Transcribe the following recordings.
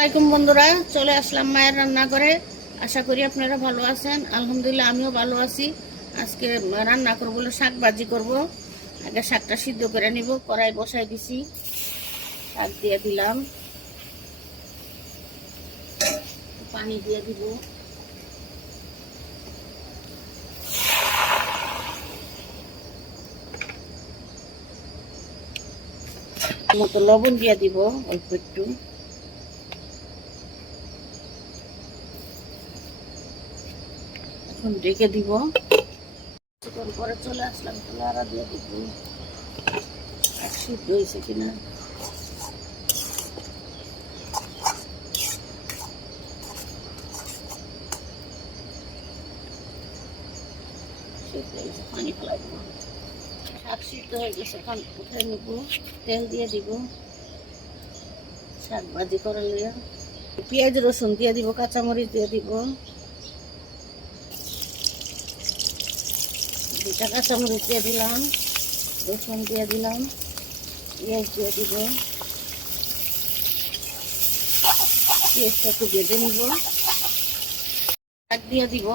আসসালামাইকুম বন্ধুরা, চলে আসলাম মায়ের রান্না করে। আশা করি আপনারা ভালো আছেন। আলহামদুলিল্লাহ আমিও ভালো আছি। আজকে রান্না করবো বলে শাক ভাজি করবো। আগে শাকটা সিদ্ধ করে নিব। কড়াই বসাই দিছি, শাক দিয়ে দিলাম, পানি দিয়ে দিব, মতো লবণ দিয়ে দিব অল্প একটু। এখন ঢেকে দিব। পরে চলে আসলাম, লাড়া দিয়ে দিব। সিদ্ধ হয়েছে কিনা পানি ফেলাই দিব। শাক সিদ্ধ হয়ে গেছে, এখন উঠে নিব। তেল দিয়ে দিব, শাক ভাজি করে লিয়ে পেঁয়াজ রসুন দিয়ে দিব, কাঁচামরিচ দিয়ে দিব, দুটা কাঁচামরিচ দিয়ে দিলাম, রসুন দিয়ে দিলাম, পেঁয়াজ দিয়ে দিব। পেঁয়াজটা একটু ভেজে নিব, শাক দিয়ে দিব,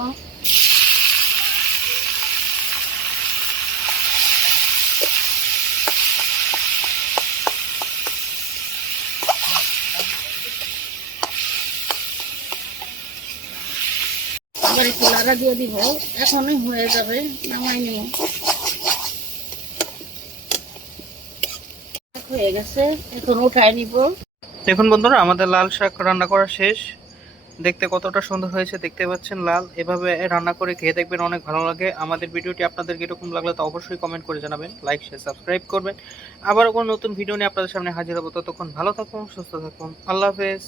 আবার একটু লাড়া দিয়ে দিব। এখনই হয়ে যাবে, নামাই নিব। হয়ে গেছে, এখন উঠাই নিব। দেখুন বন্ধুরা, আমাদের লাল শাক রান্না করা শেষ। দেখতে কতটা সুন্দর হয়েছে দেখতে পাচ্ছেন, লাল। এভাবে রান্না করে খেয়ে দেখবেন, অনেক ভালো লাগে। আমাদের ভিডিওটি আপনাদের কিরকম লাগলো তা অবশ্যই কমেন্ট করে জানাবেন, লাইক শেয়ার সাবস্ক্রাইব করবেন। আবারও কোনো নতুন ভিডিও নিয়ে আপনাদের সামনে হাজির হবো। ততক্ষণ ভালো থাকুন, সুস্থ থাকুন, আল্লাহ হাফেজ।